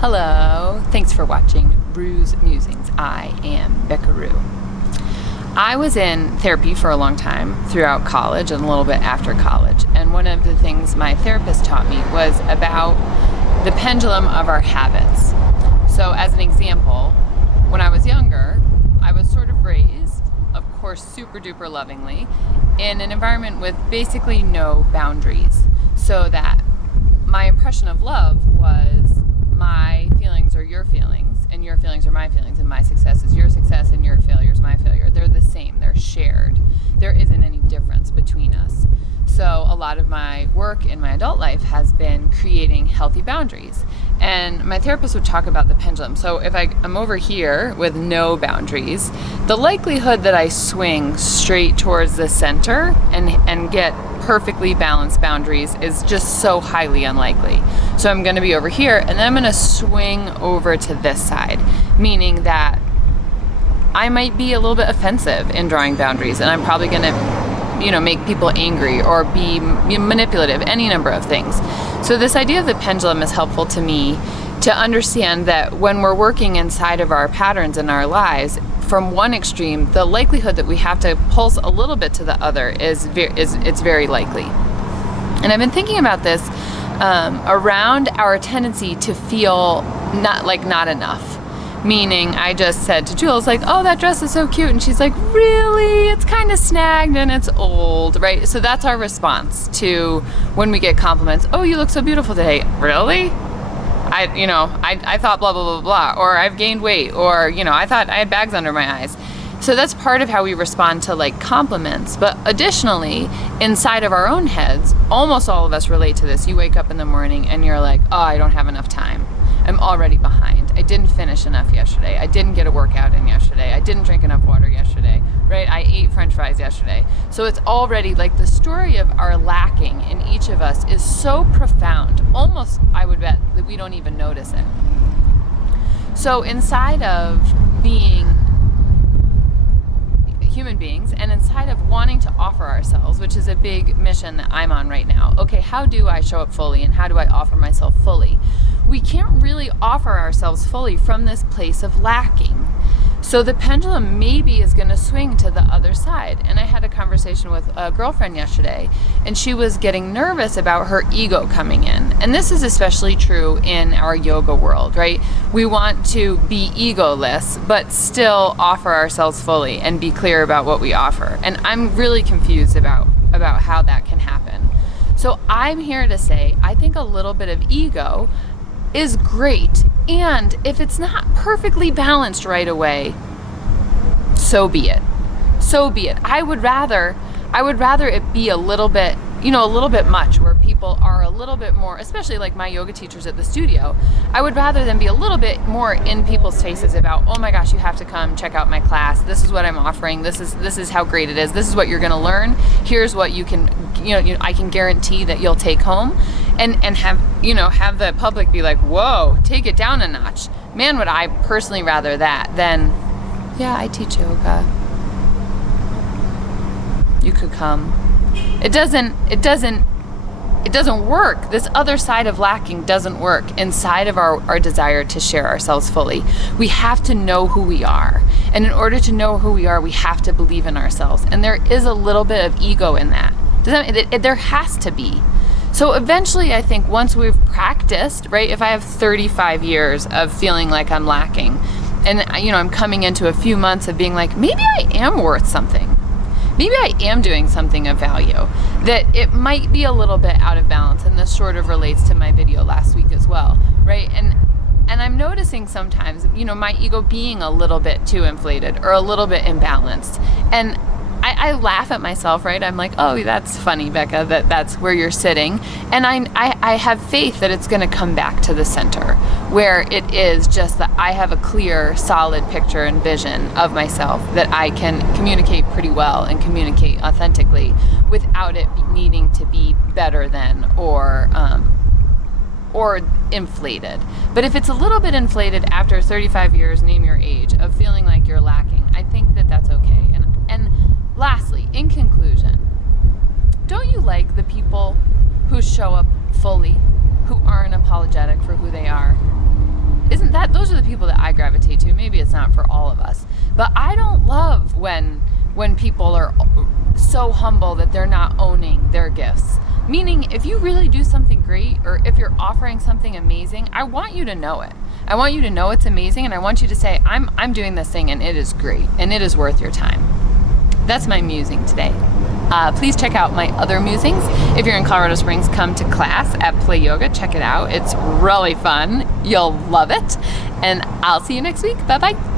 Hello, thanks for watching Rue's Musings. I am Becca Rue. I was in therapy for a long time throughout college and a little bit after college, and one of the things my therapist taught me was about the pendulum of our habits. So as an example, when I was younger, I was sort of raised, of course super duper lovingly, in an environment with basically no boundaries, so that my impression of love was my feelings are your feelings, and your feelings are my feelings, and my success is your success, and your failure is my failure. They're the same, they're shared. There isn't any difference between us. So a lot of my work in my adult life has been creating healthy boundaries. And my therapist would talk about the pendulum. So if I'm over here with no boundaries, the likelihood that I swing straight towards the center and get perfectly balanced boundaries is just so highly unlikely. So I'm going to be over here, and then I'm going to swing over to this side, meaning that I might be a little bit offensive in drawing boundaries, and I'm probably going to make people angry or be manipulative, any number of things. So this idea of the pendulum is helpful to me to understand that when we're working inside of our patterns in our lives, from one extreme, the likelihood that we have to pulse a little bit to the other is very likely. And I've been thinking about this around our tendency to feel not enough. Meaning, I just said to Jules, oh, that dress is so cute. And she's like, really? It's kind of snagged and it's old, right? So that's our response to when we get compliments. Oh, you look so beautiful today. Really? I thought blah, blah, blah, blah. Or I've gained weight. Or, I thought I had bags under my eyes. So that's part of how we respond to compliments. But additionally, inside of our own heads, almost all of us relate to this. You wake up in the morning and you're like, oh, I don't have enough time. I'm already behind. I didn't finish enough yesterday. I didn't get a workout in yesterday. I didn't drink enough water yesterday, right? I ate French fries yesterday. So it's already the story of our lacking in each of us is so profound. Almost, I would bet, that we don't even notice it. So inside of being human beings and inside of wanting to offer ourselves, which is a big mission that I'm on right now. Okay, how do I show up fully and how do I offer myself fully? We can't really offer ourselves fully from this place of lacking. So the pendulum maybe is going to swing to the other side. And I had a conversation with a girlfriend yesterday, and she was getting nervous about her ego coming in. And this is especially true in our yoga world, right? We want to be egoless, but still offer ourselves fully and be clear about what we offer. And I'm really confused about how that can happen. So I'm here to say, I think a little bit of ego is great, and if it's not perfectly balanced right away, so be it. I would rather it be a little bit much, where people are a little bit more, especially my yoga teachers at the studio. I would rather them be a little bit more in people's faces about, oh my gosh, you have to come check out my class. This is what I'm offering. This is how great it is. This is what you're going to learn. Here's what you can, I can guarantee that you'll take home, and have the public be like, whoa, take it down a notch. Man, would I personally rather that than, yeah, I teach yoga. You could come. It doesn't work. This other side of lacking doesn't work inside of our desire to share ourselves fully. We have to know who we are. And in order to know who we are, we have to believe in ourselves. And there is a little bit of ego in that. There has to be. So eventually, I think once we've practiced, right, if I have 35 years of feeling like I'm lacking, and I'm coming into a few months of being like, maybe I am worth something. Maybe I am doing something of value, that it might be a little bit out of balance. And this sort of relates to my video last week as well, right? And I'm noticing sometimes, my ego being a little bit too inflated or a little bit imbalanced. And I laugh at myself, right? I'm like, oh, that's funny, Becca, that's where you're sitting. And I have faith that it's going to come back to the center, where it is just that I have a clear, solid picture and vision of myself that I can communicate pretty well and communicate authentically without it needing to be better than or inflated. But if it's a little bit inflated after 35 years, name your age, of feeling like you're lacking, I think that that's okay. And lastly, in conclusion, don't you like the people who show up fully, who aren't apologetic for who they are? those are the people that I gravitate to. Maybe it's not for all of us, but I don't love when people are so humble that they're not owning their gifts. Meaning, if you really do something great, or if you're offering something amazing, I want you to know it. I want you to know it's amazing, and I want you to say, I'm doing this thing and it is great and it is worth your time. That's my musing today. Please check out my other musings. If you're in Colorado Springs, come to class at Play Yoga. Check it out. It's really fun. You'll love it. And I'll see you next week. Bye-bye.